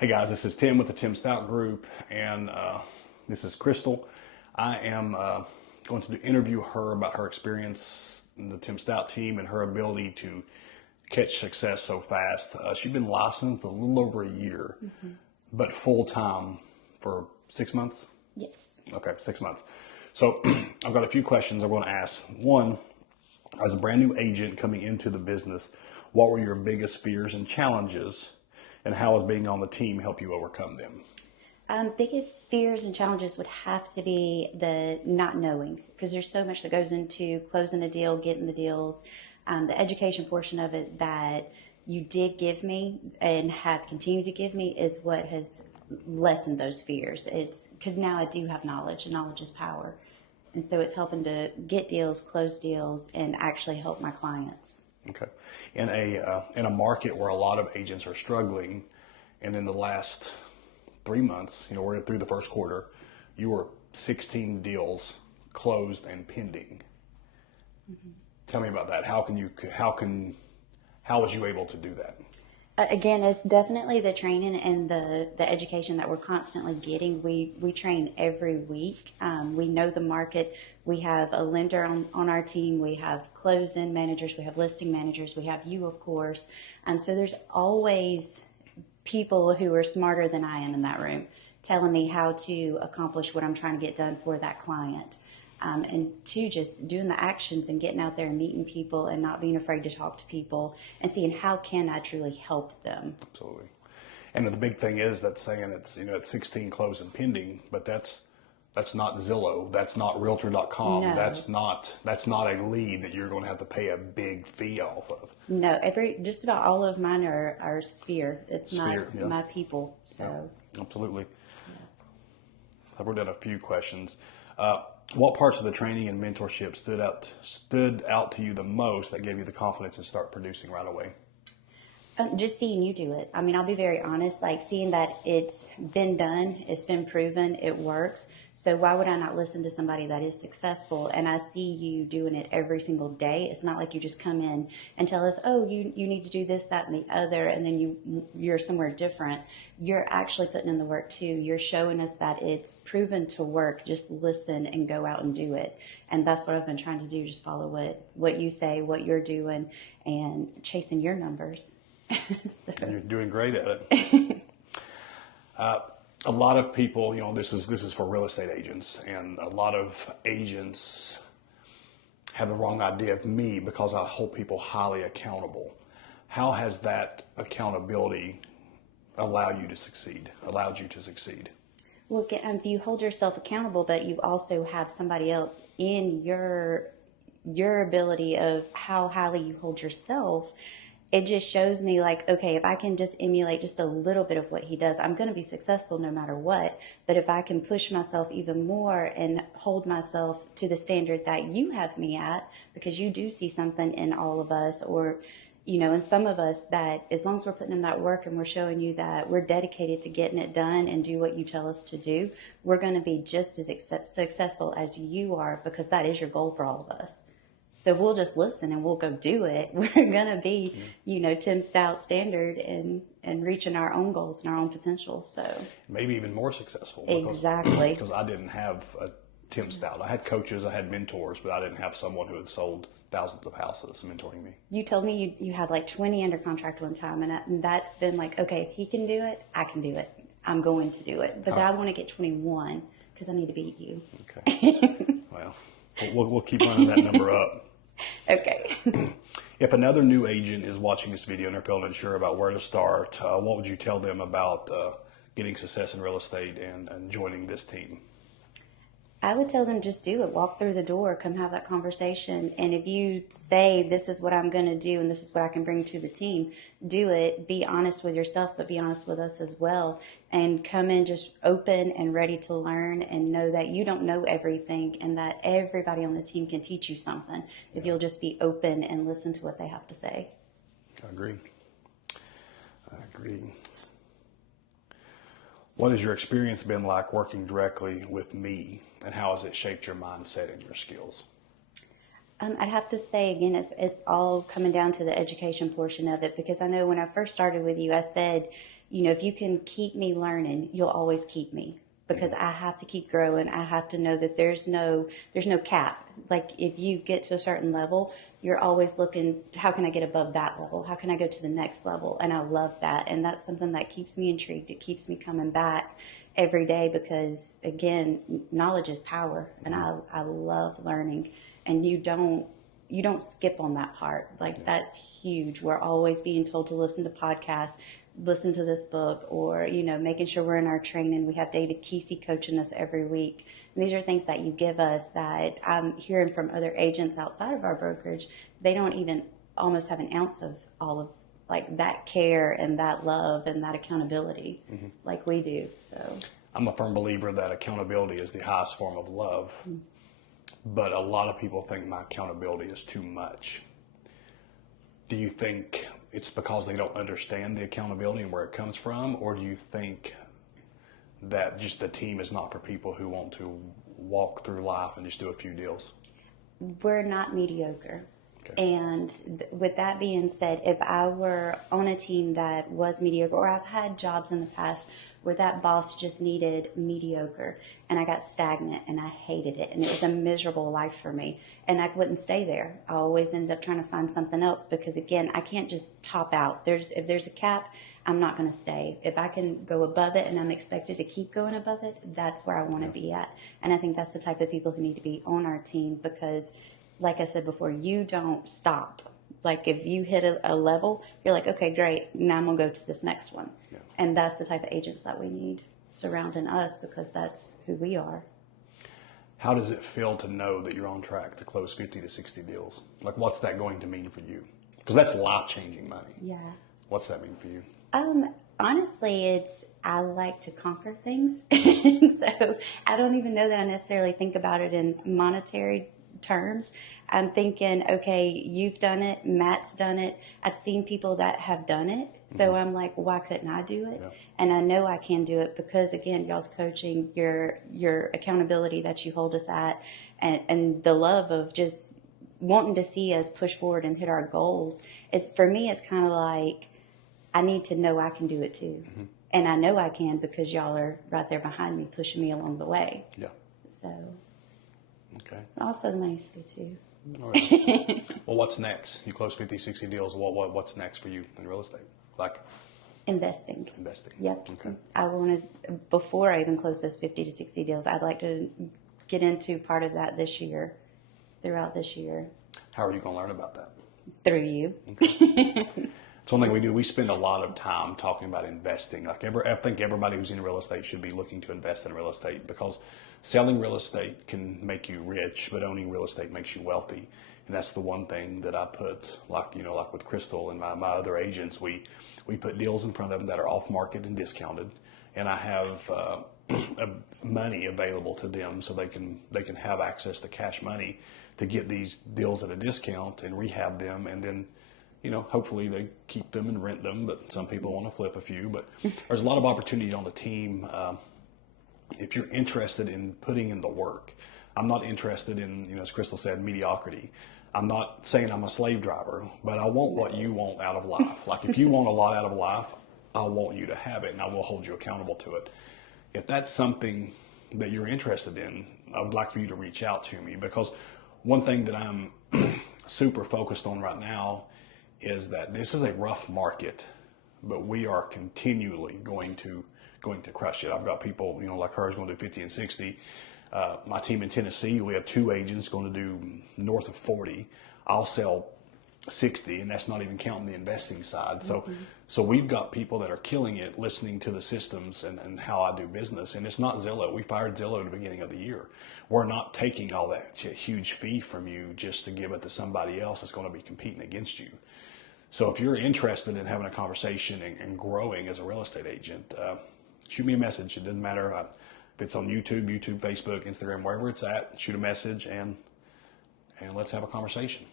Hey guys, this is Tim with the Tim Stout Group, and this is Crystal. I am going to interview her about her experience in the Tim Stout team and her ability to catch success so fast. She's been licensed a little over a year, but full time for 6 months? Yes. Okay, 6 months. So I've got a few questions I'm going to ask. One, as a brand new agent coming into the business, what were your biggest fears and challenges, and how has being on the team help you overcome them? Biggest fears and challenges would have to be the not knowing, because there's so much that goes into closing a deal, getting the deals, the education portion of it that you did give me and have continued to give me is what has lessened those fears. It's because now I do have knowledge, and knowledge is power. And so it's helping to get deals, close deals, and actually help my clients. Okay. In a market where a lot of agents are struggling, and in the last 3 months, we're through the first quarter, you were 16 deals closed and pending. Mm-hmm. Tell me about that. How was you able to do that? Again, it's definitely the training and the education that we're constantly getting. We train every week. We know the market. We have a lender on our team. We have close-in managers. We have listing managers. We have you, of course. So there's always people who are smarter than I am in that room telling me how to accomplish what I'm trying to get done for that client. And two, just doing the actions and getting out there and meeting people and not being afraid to talk to people and seeing how can I truly help them. Absolutely. And the big thing is that saying it's, it's 16 closed and pending, but that's not Zillow. That's not Realtor.com. No. That's not a lead that you're going to have to pay a big fee off of. No, just about all of mine are Sphere. It's Sphere, not my people. So yeah, absolutely. Yeah. I've wrote down a few questions. What parts of the training and mentorship stood out to you the most that gave you the confidence to start producing right away? Just seeing you do it. I mean, I'll be very honest, like seeing that it's been done, it's been proven, it works. So why would I not listen to somebody that is successful? And I see you doing it every single day. It's not like you just come in and tell us, oh, you need to do this, that, and the other, and then you're somewhere different. You're actually putting in the work too. You're showing us that it's proven to work. Just listen and go out and do it. And that's what I've been trying to do. Just follow what you say, what you're doing, and chasing your numbers. And you're doing great at it. A lot of people, this is for real estate agents, and a lot of agents have the wrong idea of me because I hold people highly accountable. How has that accountability allowed you to succeed? Well, you hold yourself accountable, but you also have somebody else in your ability of how highly you hold yourself. It just shows me like, okay, if I can just emulate just a little bit of what he does, I'm going to be successful no matter what. But if I can push myself even more and hold myself to the standard that you have me at, because you do see something in all of us, or, in some of us, that as long as we're putting in that work and we're showing you that we're dedicated to getting it done and do what you tell us to do, we're going to be just as successful as you are, because that is your goal for all of us. So we'll just listen and we'll go do it. We're going to be, Tim Stout standard and reaching our own goals and our own potential. So maybe even more successful. Exactly. Because I didn't have a Tim Stout. I had coaches, I had mentors, but I didn't have someone who had sold thousands of houses mentoring me. You told me you had like 20 under contract one time, and that's been like, okay, if he can do it, I can do it. I'm going to do it. But I want to get 21 because I need to beat you. Okay. Well, we'll keep running that number up. Okay. If another new agent is watching this video and they're feeling unsure about where to start, what would you tell them about getting success in real estate and joining this team? I would tell them just do it. Walk through the door. Come have that conversation. And if you say, this is what I'm going to do and this is what I can bring to the team, do it. Be honest with yourself, but be honest with us as well. And come in just open and ready to learn, and know that you don't know everything and that everybody on the team can teach you something if you'll just be open and listen to what they have to say. I agree. What has your experience been like working directly with me, and how has it shaped your mindset and your skills? I'd have to say, again, it's all coming down to the education portion of it, because I know when I first started with you, I said, if you can keep me learning, you'll always keep me, because I have to keep growing. I have to know that there's no cap. Like if you get to a certain level, you're always looking, how can I get above that level? How can I go to the next level? And I love that. And that's something that keeps me intrigued. It keeps me coming back every day because, again, knowledge is power. And I love learning. And you don't skip on that part. Like that's huge. We're always being told to listen to podcasts, listen to this book, or, making sure we're in our training. We have David Kesey coaching us every week. And these are things that you give us that I'm hearing from other agents outside of our brokerage. They don't even almost have an ounce of all of like that care and that love and that accountability like we do. So I'm a firm believer that accountability is the highest form of love, but a lot of people think my accountability is too much. Do you think it's because they don't understand the accountability and where it comes from, or do you think that just the team is not for people who want to walk through life and just do a few deals? We're not mediocre. Okay. And with that being said, if I were on a team that was mediocre, or I've had jobs in the past where that boss just needed mediocre and I got stagnant and I hated it and it was a miserable life for me, and I wouldn't stay there. I always ended up trying to find something else because, again, I can't just top out. If there's a cap, I'm not going to stay. If I can go above it and I'm expected to keep going above it, that's where I want to be at. And I think that's the type of people who need to be on our team because, like I said before, you don't stop. Like if you hit a level, you're like, okay, great. Now I'm going to go to this next one. Yeah. And that's the type of agents that we need surrounding us because that's who we are. How does it feel to know that you're on track to close 50 to 60 deals? Like what's that going to mean for you? Because that's life-changing money. Yeah. What's that mean for you? Honestly, I like to conquer things. So I don't even know that I necessarily think about it in monetary terms. I'm thinking, okay, you've done it, Matt's done it. I've seen people that have done it. So I'm like, why couldn't I do it? Yeah. And I know I can do it because, again, y'all's coaching, your accountability that you hold us at, and the love of just wanting to see us push forward and hit our goals. For me, it's kind of like, I need to know I can do it too. And I know I can because y'all are right there behind me, pushing me along the way. Yeah. So. Okay. Also the money's good too. All right. Well, what's next? You close 50, 60 deals. What's next for you in real estate? Like? Investing. Yep. Okay. I wanted, before I even close those 50 to 60 deals, I'd like to get into part of that throughout this year. How are you going to learn about that? Through you. Okay. It's one thing we do. We spend a lot of time talking about investing. I think everybody who's in real estate should be looking to invest in real estate because selling real estate can make you rich, but owning real estate makes you wealthy. And that's the one thing that I put, like with Crystal and my other agents, we put deals in front of them that are off market and discounted, and I have money available to them so they can have access to cash money to get these deals at a discount and rehab them, and then hopefully they keep them and rent them, but some people want to flip a few. But there's a lot of opportunity on the team if you're interested in putting in the work. I'm not interested in, as Crystal said, mediocrity. I'm not saying I'm a slave driver, but I want what you want out of life. Like if you want a lot out of life, I want you to have it, and I will hold you accountable to it. If that's something that you're interested in, I would like for you to reach out to me, because one thing that I'm super focused on right now is that this is a rough market, but we are continually going to crush it. I've got people, like hers going to do 50 and 60. My team in Tennessee, we have 2 agents going to do north of 40. I'll sell 60, and that's not even counting the investing side. So we've got people that are killing it, listening to the systems and how I do business. And it's not Zillow. We fired Zillow at the beginning of the year. We're not taking all that huge fee from you just to give it to somebody else that's going to be competing against you. So if you're interested in having a conversation and growing as a real estate agent, shoot me a message. It doesn't matter if it's on YouTube, Facebook, Instagram, wherever it's at. Shoot a message and let's have a conversation.